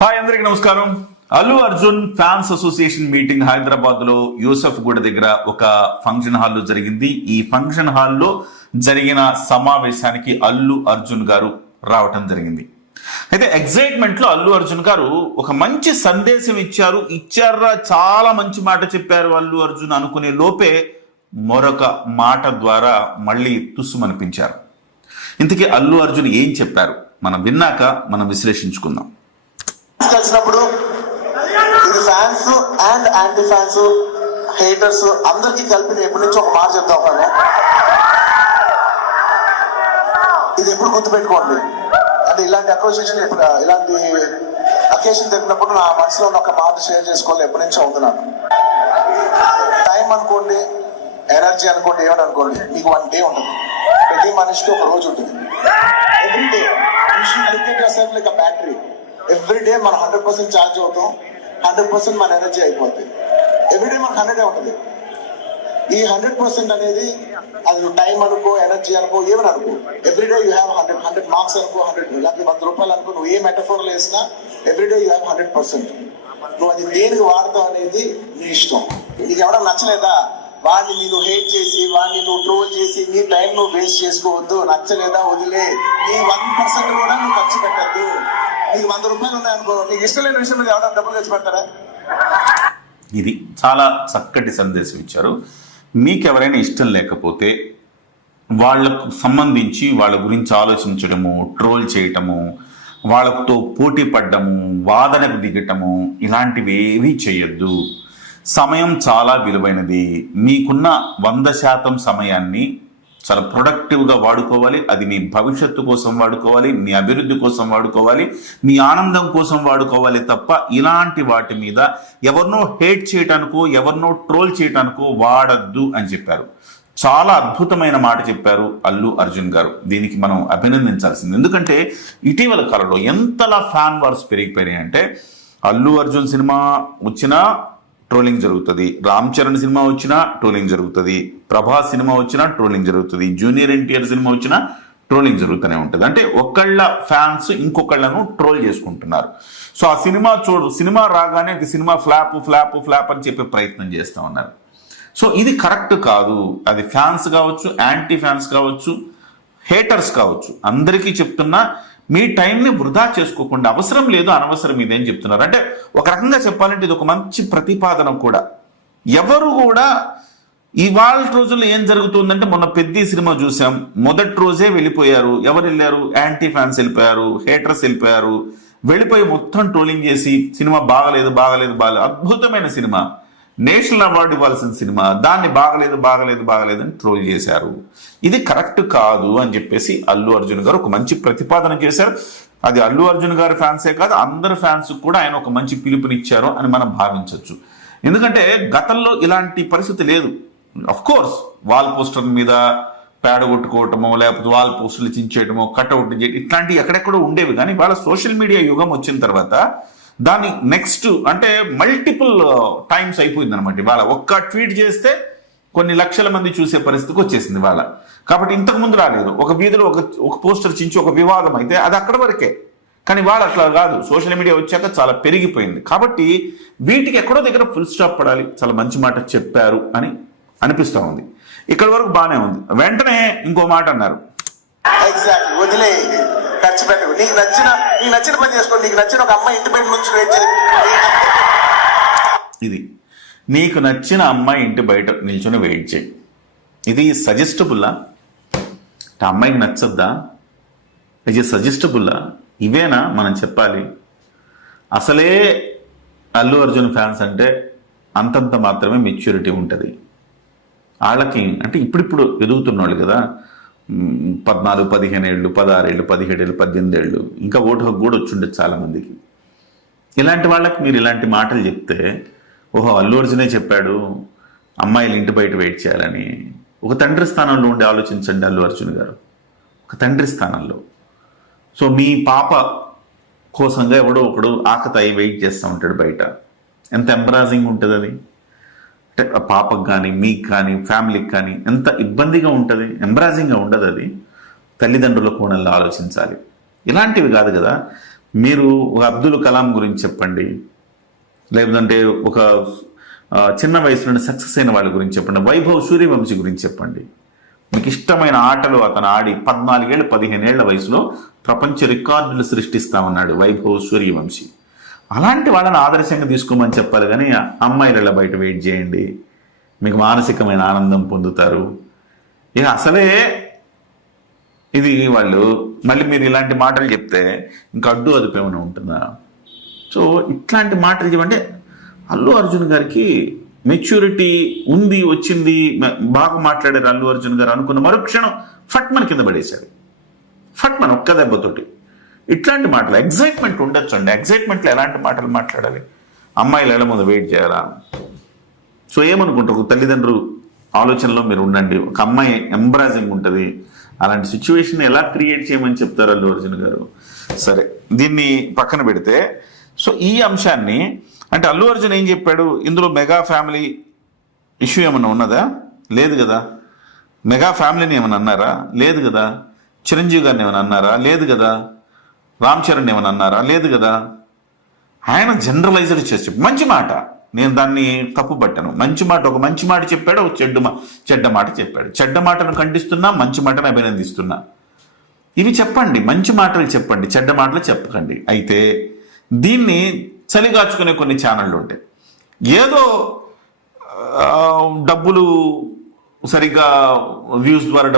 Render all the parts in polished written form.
Hi అందరికి నమస్కారం. Allu Arjun fans association meeting Hyderabad లో యూసఫ్ గూడ దగ్గర ఒక ఫంక్షన్ హాల్లో జరిగింది. ఈ ఫంక్షన్ హాల్లో జరిగిన సమావేశానికి అల్లు అర్జున్ గారు రావటం జరిగింది. అయితే ఎగ్జైట్మెంట్ లో అల్లు అర్జున్ గారు ఒక మంచి సందేశం ఇచ్చారా, చాలా మంచి మాట చెప్పారు అల్లు అర్జున్ అనుకునే లోపే మరొక మాట ద్వారా మళ్ళీ తుస్సుమనిపించారు. ఇంతకీ అల్లు అర్జున్ ఏం చెప్పారు మనం విన్నాక మనం విశ్లేషించుకుందాం. కలిసినప్పుడు ఇది fans and anti fans haters అందరికి కలిపి ఎప్పటి నుంచో ఒక మాట చెప్తా ఉన్నాను. ఇది ఎప్పుడు గుర్తుపెట్టుకోండి. అంటే ఇలాంటి అసోసియేషన్ ఇలాంటి అకేషన్ జరిగినప్పుడు నా మనసులో ఉన్న ఒక మాట షేర్ చేసుకోవాలి ఎప్పటి నుంచో ఉంది నాకు. టైం అనుకోండి, ఎనర్జీ అనుకోండి, ఏమని అనుకోండి, మీకు 1 డే ఉంటుంది. ప్రతి మనిషికి ఒక రోజు ఉంటుంది. Every day you should look at your self like a battery. Every day మనం 100% ఛార్జ్ అవుతాం, 100% మన ఎనర్జీ అయిపోతుంది. ఎవ్రీడే మనకు 100 ఉంటుంది. ఈ 100% అనేది అది టైం అనుకో, ఎనర్జీ అనుకో, ఏమని అనుకో, ఎవ్రీడే యూ హ్యావ్ 100 మార్క్స్ అనుకో, 100 లేకపోతే 100 రూపాయలు అనుకో, నువ్వు ఏ మెటఫోర్లు వేసినా ఎవ్రీడే యూ హ్యావ్ 100%. నువ్వు అది దేనికి వాడతావు అనేది నీ ఇష్టం. నీకు ఎవడో నచ్చలేదా, వాడిని నేను హేట్ చేసి, వాడిని నువ్వు ట్రోల్ చేసి నీ టైం నువ్వు వేస్ట్ చేసుకోవద్దు. నచ్చలేదా వదిలే. నీ 1% కూడా నువ్వు ఖర్చు పెట్టద్దు. నీకు 100 రూపాయలు ఉన్నాయనుకో, నీకు ఇష్టం లేని విషయం మీద ఎవరైనా డబ్బులు ఖర్చు పెడతారా? ఇది చాలా చక్కటి సందేశం ఇచ్చారు. మీకు ఎవరైనా ఇష్టం లేకపోతే వాళ్ళకు సంబంధించి వాళ్ళ గురించి ఆలోచించడము, ట్రోల్ చేయటము, వాళ్ళతో పోటీ పడ్డము, వాదనకు దిగటము, ఇలాంటివి ఏవీ చేయొద్దు. సమయం చాలా విలువైనది. మీకున్న 100% సమయాన్ని చాలా ప్రొడక్టివ్గా వాడుకోవాలి. అది మీ భవిష్యత్తు కోసం వాడుకోవాలి, మీ అభివృద్ధి కోసం వాడుకోవాలి, మీ ఆనందం కోసం వాడుకోవాలి తప్ప ఇలాంటి వాటి మీద ఎవరినో హేట్ చేయటానికో, ఎవరినో ట్రోల్ చేయటానికో వాడద్దు అని చెప్పారు. చాలా అద్భుతమైన మాట చెప్పారు అల్లు అర్జున్ గారు. దీనికి మనం అభినందించాల్సింది. ఎందుకంటే ఇటీవల కాలంలో ఎంతలా ఫ్యాన్ వార్స్ పెరిగిపోయినాయి అంటే, అల్లు అర్జున్ సినిమా వచ్చినా ట్రోలింగ్ జరుగుతుంది, రామ్ చరణ్ సినిమా వచ్చినా ట్రోలింగ్ జరుగుతుంది, ప్రభాస్ సినిమా వచ్చినా ట్రోలింగ్ జరుగుతుంది, జూనియర్ ఎన్టీఆర్ సినిమా వచ్చినా ట్రోలింగ్ జరుగుతూనే ఉంటుంది. అంటే ఒకళ్ళ ఫ్యాన్స్ ఇంకొకళ్ళను ట్రోల్ చేసుకుంటున్నారు. సో ఆ సినిమా రాగానే అది సినిమా ఫ్లాప్ అని చెప్పే ప్రయత్నం చేస్తూ ఉన్నారు. సో ఇది కరెక్ట్ కాదు. అది ఫ్యాన్స్ కావచ్చు, యాంటీ ఫ్యాన్స్ కావచ్చు, హేటర్స్ కావచ్చు, అందరికీ చెప్తున్నా, మీ టైంని వృధా చేసుకోకుండా అవసరం లేదు, అనవసరం ఇదేం చెప్తున్నారు. అంటే ఒక రకంగా చెప్పాలంటే ఇది ఒక మంచి ప్రతిపాదన కూడా. ఎవరు కూడా ఇవాళ రోజుల్లో ఏం జరుగుతుందంటే, మొన్న పెద్ద సినిమా చూసాం, మొదటి రోజే వెళ్ళిపోయారు. ఎవరు వెళ్ళారు? యాంటీ ఫ్యాన్స్ వెళ్ళిపోయారు, హేటర్స్ వెళ్ళిపోయారు. వెళ్ళిపోయి మొత్తం ట్రోలింగ్ చేసి సినిమా బాగలేదు, అద్భుతమైన సినిమా, నేషనల్ అవార్డు ఇవ్వాల్సిన సినిమా, దాన్ని బాగలేదు అని ట్రోల్ చేశారు. ఇది కరెక్ట్ కాదు అని చెప్పేసి అల్లు అర్జున్ గారు ఒక మంచి ప్రతిపాదన చేశారు. అది అల్లు అర్జున్ గారి ఫ్యాన్సే కాదు, అందరి ఫ్యాన్స్ కూడా ఆయన ఒక మంచి పిలుపునిచ్చారు అని మనం భావించవచ్చు. ఎందుకంటే గతంలో ఇలాంటి పరిస్థితి లేదు. అఫ్ కోర్స్ వాల్ పోస్టర్ మీద పేడ కొట్టుకోవటమో, లేకపోతే వాల్ పోస్టర్లు చించేయటమో, కట్అవుట్ చేయటం, ఇట్లాంటివి ఎక్కడెక్కడో ఉండేవి. కానీ వాళ్ళ సోషల్ మీడియా యుగం వచ్చిన తర్వాత దాని నెక్స్ట్ అంటే మల్టిపుల్ టైమ్స్ అయిపోయింది అనమాట. ఇవాళ ఒక్క ట్వీట్ చేస్తే కొన్ని లక్షల మంది చూసే పరిస్థితికి వచ్చేసింది వాళ్ళ. కాబట్టి ఇంతకు ముందు రాలేదు. ఒక వీధిలో ఒక పోస్టర్ చించి ఒక వివాదం అయితే అది అక్కడ వరకే. కానీ వాళ్ళు అట్లా కాదు, సోషల్ మీడియా వచ్చాక చాలా పెరిగిపోయింది. కాబట్టి వీటికి ఎక్కడో దగ్గర ఫుల్ స్టాప్ పడాలి. చాలా మంచి మాట చెప్పారు అని అనిపిస్తూ ఉంది. ఇక్కడ వరకు బాగానే ఉంది. వెంటనే ఇంకో మాట అన్నారు, ఎగ్జాక్ట్లీ, వదిలే, ఖర్చు పెట్టు, నీకు నచ్చిన పని చేసుకోండి. నీకు నచ్చిన ఒక అమ్మాయి ఇంటి బయట నుంచి వెయిట్ చేయి. ఇది నీకు నచ్చిన అమ్మాయి ఇంటి బయట నిల్చొని వెయిట్ చేయి. ఇది సజెస్టబుల్లా? అమ్మాయికి నచ్చద్దా? ఇది సజెస్టబుల్లా? ఇవేనా మనం చెప్పాలి? అసలే అల్లు అర్జున్ ఫ్యాన్స్ అంటే అంతంత మాత్రమే మెచ్యూరిటీ ఉంటుంది వాళ్ళకి. అంటే ఇప్పుడిప్పుడు ఎదుగుతున్న వాళ్ళు కదా, 14, 15 ఏళ్ళు, 16 ఏళ్ళు, 17 ఏళ్ళు, 18 ఏళ్ళు, ఇంకా ఓటు హక్కు కూడా వచ్చుండదు చాలామందికి. ఇలాంటి వాళ్ళకి మీరు ఇలాంటి మాటలు చెప్తే, ఓహో అల్లు అర్జునే చెప్పాడు అమ్మాయిలు ఇంటి బయట వెయిట్ చేయాలని. ఒక తండ్రి స్థానంలో ఉండి ఆలోచించండి అల్లు అర్జున్ గారు, ఒక తండ్రి స్థానంలో. సో మీ పాప కోసంగా ఎవడో ఒకడు ఆకతాయి వెయిట్ చేస్తూ ఉంటాడు బయట. ఎంత ఎంబరాజింగ్ ఉంటుంది అది. అంటే పాపకు కానీ, మీకు కానీ, ఫ్యామిలీకి కానీ ఎంత ఇబ్బందిగా ఉంటుంది, ఎంబరాజింగ్గా ఉండదు అది. తల్లిదండ్రుల కోణంలో ఆలోచించాలి. ఇలాంటివి కాదు కదా. మీరు ఒక అబ్దుల్ కలాం గురించి చెప్పండి, లేదంటే ఒక చిన్న వయసులోనే సక్సెస్ అయిన వాళ్ళ గురించి చెప్పండి, వైభవ్ సూర్యవంశీ గురించి చెప్పండి. మీకు ఇష్టమైన ఆటలు అతను ఆడి 14 ఏళ్ళు 15 ఏళ్ల వయసులో ప్రపంచ రికార్డులు సృష్టిస్తా ఉన్నాడు వైభవ్ సూర్యవంశీ. అలాంటి వాళ్ళని ఆదర్శంగా తీసుకోమని చెప్పాలి, కానీ అమ్మాయిల బయట వెయిట్ చేయండి, మీకు మానసికమైన ఆనందం పొందుతారు. ఇక అసలే ఇది వాళ్ళు మళ్ళీ మీరు ఇలాంటి మాటలు చెప్తే ఇంకా అడ్డు అదుపు ఏమైనా ఉంటుందా? సో ఇట్లాంటి మాటలు చెప్పంటే అల్లు అర్జున్ గారికి మెచ్యూరిటీ ఉంది, వచ్చింది, బాగా మాట్లాడారు అల్లు అర్జున్ గారు అనుకున్న మరుక్షణం ఫట్మన్ కింద పడేశారు. ఫట్మన్ ఒక్క దెబ్బతోటి. ఇట్లాంటి మాటలు ఎగ్జైట్మెంట్ ఉండొచ్చు అండి. ఎగ్జైట్మెంట్లో ఎలాంటి మాటలు మాట్లాడాలి? అమ్మాయిలు ఎలా ముందు వెయిట్ చేయాలా? సో ఏమనుకుంటారు? తల్లిదండ్రులు ఆలోచనలో మీరు ఉండండి. ఒక అమ్మాయి ఎంబ్రాజింగ్ ఉంటుంది, అలాంటి సిచ్యువేషన్ ఎలా క్రియేట్ చేయమని చెప్తారు అల్లు అర్జున్ గారు. సరే, దీన్ని పక్కన పెడితే సో ఈ అంశాన్ని అంటే అల్లు అర్జున్ ఏం చెప్పాడు? ఇందులో మెగా ఫ్యామిలీ ఇష్యూ ఏమన్నా ఉన్నదా? లేదు కదా. మెగా ఫ్యామిలీని ఏమైనా అన్నారా? లేదు కదా. చిరంజీవి గారిని ఏమైనా అన్నారా? లేదు కదా. రామ్ చరణ్ ఏమైనా అన్నారా? లేదు కదా. ఆయన జనరలైజ్డ్ చేసి మంచి మాట, నేను దాన్ని తప్పు పట్టాను. మంచి మాట, ఒక మంచి మాట చెప్పాడు, ఒక చెడ్డ మాట చెప్పాడు. చెడ్డ మాటను ఖండిస్తున్నా, మంచి మాటను అభినందిస్తున్నా. ఇవి చెప్పండి, మంచి మాటలు చెప్పండి, చెడ్డ మాటలు చెప్పకండి. అయితే దీన్ని చలిగాచుకునే కొన్ని ఛానళ్ళు ఉంటాయి. ఏదో డబ్బులు సరిగ్గా వ్యూస్ ద్వారా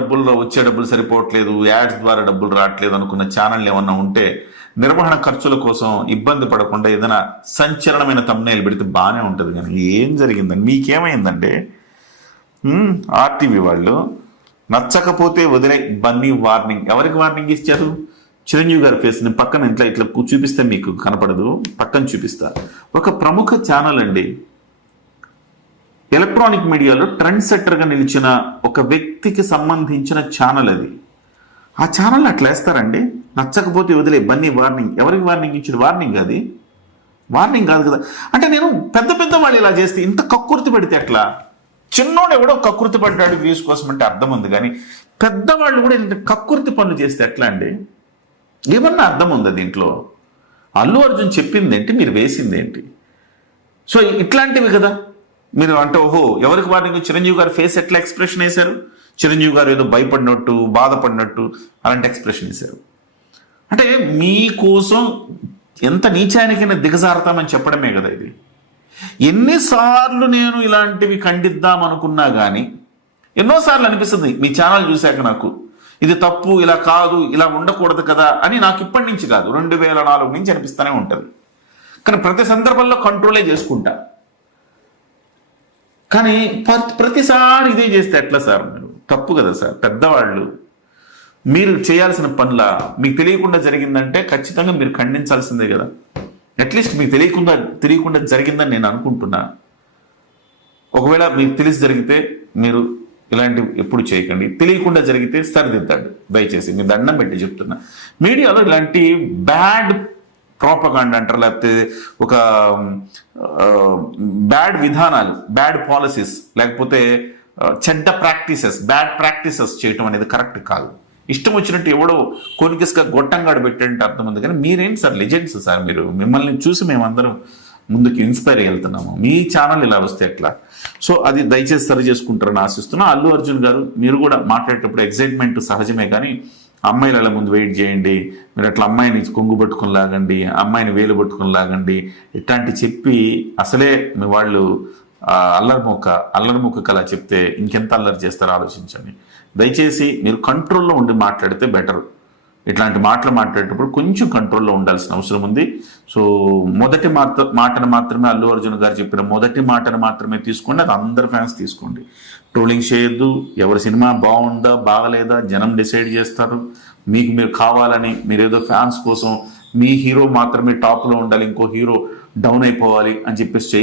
వచ్చే డబ్బులు సరిపోవట్లేదు, యాడ్స్ ద్వారా డబ్బులు రావట్లేదు అనుకున్న ఛానళ్ళు ఏమన్నా ఉంటే నిర్వహణ ఖర్చుల కోసం ఇబ్బంది పడకుండా ఏదైనా సంచలనమైన thumbnail పెడితే బాగానే ఉంటుంది. కానీ ఏం జరిగిందండి? మీకేమైందంటే ఆర్టీవీ వాళ్ళు నచ్చకపోతే వదిలే బన్నీ వార్నింగ్. ఎవరికి వార్నింగ్ ఇచ్చారు? చిరంజీవి గారి ఫేస్ ని పక్కన ఇట్లా చూపిస్తే మీకు కనపడదు, పక్కన చూపిస్తా. ఒక ప్రముఖ ఛానల్ అండి, ఎలక్ట్రానిక్ మీడియాలో ట్రెండ్ సెట్టర్గా నిలిచిన ఒక వ్యక్తికి సంబంధించిన ఛానల్ అది. ఆ ఛానల్ అట్లా వేస్తారండి, నచ్చకపోతే వదిలే బన్నీ వార్నింగ్. ఎవరికి వార్నింగ్ ఇచ్చాడు? వార్నింగ్ అది వార్నింగ్ కాదు కదా. అంటే నేను పెద్ద వాళ్ళు ఇలా చేస్తే ఇంత కక్కుర్తి పడితే ఎట్లా? చిన్నోడు ఎవడో కక్కుర్తి పడ్డాడు వ్యూస్ కోసం అంటే అర్థం ఉంది, కానీ పెద్దవాళ్ళు కూడా ఇంత కక్కుర్తి పనులు చేస్తే ఎట్లా అండి? ఏమన్నా అర్థం ఉందా దీంట్లో? అల్లు అర్జున్ చెప్పింది ఏంటి, మీరు వేసింది ఏంటి? సో ఇట్లాంటివి కదా మీరు అంటే ఓహో ఎవరికి వార్నింగ్? చిరంజీవి గారు ఫేస్ ఎట్లా ఎక్స్ప్రెషన్ వేశారు? చిరంజీవి గారు ఏదో భయపడినట్టు, బాధపడినట్టు అలాంటి ఎక్స్ప్రెషన్ వేశారు. అంటే మీకోసం ఎంత నీచానికైనా దిగజారుతామని చెప్పడమే కదా ఇది. ఎన్నిసార్లు నేను ఇలాంటివి ఖండిద్దాం అనుకున్నా కానీ ఎన్నోసార్లు అనిపిస్తుంది మీ ఛానల్ చూశాక నాకు, ఇది తప్పు, ఇలా కాదు, ఇలా ఉండకూడదు కదా అని. నాకు ఇప్పటి నుంచి కాదు, 2004 నుంచి అనిపిస్తూనే ఉంటుంది. కానీ ప్రతి సందర్భంలో కంట్రోలే చేసుకుంటా. కానీ ప్రతిసారి ఇదే చేస్తే ఎట్లా సార్? మీరు తప్పు కదా సార్. పెద్దవాళ్ళు మీరు చేయాల్సిన పనుల మీకు తెలియకుండా జరిగిందంటే ఖచ్చితంగా మీరు ఖండించాల్సిందే కదా. అట్లీస్ట్ మీకు తెలియకుండా జరిగిందని నేను అనుకుంటున్నా. ఒకవేళ మీకు తెలిసి జరిగితే మీరు ఇలాంటివి ఎప్పుడు చేయకండి. తెలియకుండా జరిగితే సరిదిద్దండి దయచేసి, మీ దండం పెట్టి చెప్తున్నా. మీడియాలో ఇలాంటి బ్యాడ్ ప్రోపగాండా అంటారు, లేకపోతే ఒక బ్యాడ్ విధానాలు, బ్యాడ్ పాలసీస్, లేకపోతే చెడ్డ ప్రాక్టీసెస్, బ్యాడ్ ప్రాక్టీసెస్ చేయటం అనేది కరెక్ట్ కాదు. ఇష్టం వచ్చినట్టు ఎవడో కోనికిస్గా గొట్టంగాడు పెట్టంటే అర్థం ఉంది. కానీ మీరేంటి సార్ లెజెండ్స్ సార్, మీరు మిమ్మల్ని చూసి మేమందరం ముందుకు ఇన్స్పైర్ వెళ్తున్నాము. మీ ఛానల్ ఇలా వస్తే ఎట్లా? సో అది దయచేసి సరి చేసుకుంటారని ఆశిస్తున్నా. అల్లు అర్జున్ గారు మీరు కూడా మాట్లాడేటప్పుడు ఎగ్జైట్మెంట్ సహజమే, కానీ అమ్మాయిల ముందు వెయిట్ చేయండి. మీరు అట్లా అమ్మాయిని కొంగు పట్టుకుని లాగండి, అమ్మాయిని వేలు పట్టుకుని లాగండి, ఇట్లాంటి చెప్పి అసలే మీ వాళ్ళు అల్లరి ముక్కకు అలా చెప్తే ఇంకెంత అల్లరి చేస్తారో ఆలోచించండి. దయచేసి మీరు కంట్రోల్లో ఉండి మాట్లాడితే బెటర్. ఇట్లాంటి మాటలు మాట్లాడేటప్పుడు కొంచెం కంట్రోల్లో ఉండాల్సిన అవసరం ఉంది. సో మొదటి మాటను మాత్రమే, అల్లు అర్జున్ గారు చెప్పిన మొదటి మాటను మాత్రమే తీసుకోండి. అది అందరు ఫ్యాన్స్ తీసుకోండి. ట్రోలింగ్ చేయొద్దు. ఎవరి సినిమా బాగుందా బాగలేదా జనం డిసైడ్ చేస్తారు. మీకు మీరు కావాలని మీరేదో ఫ్యాన్స్ కోసం మీ హీరో మాత్రమే టాప్లో ఉండాలి, ఇంకో హీరో డౌన్ అయిపోవాలి అని చెప్పేసి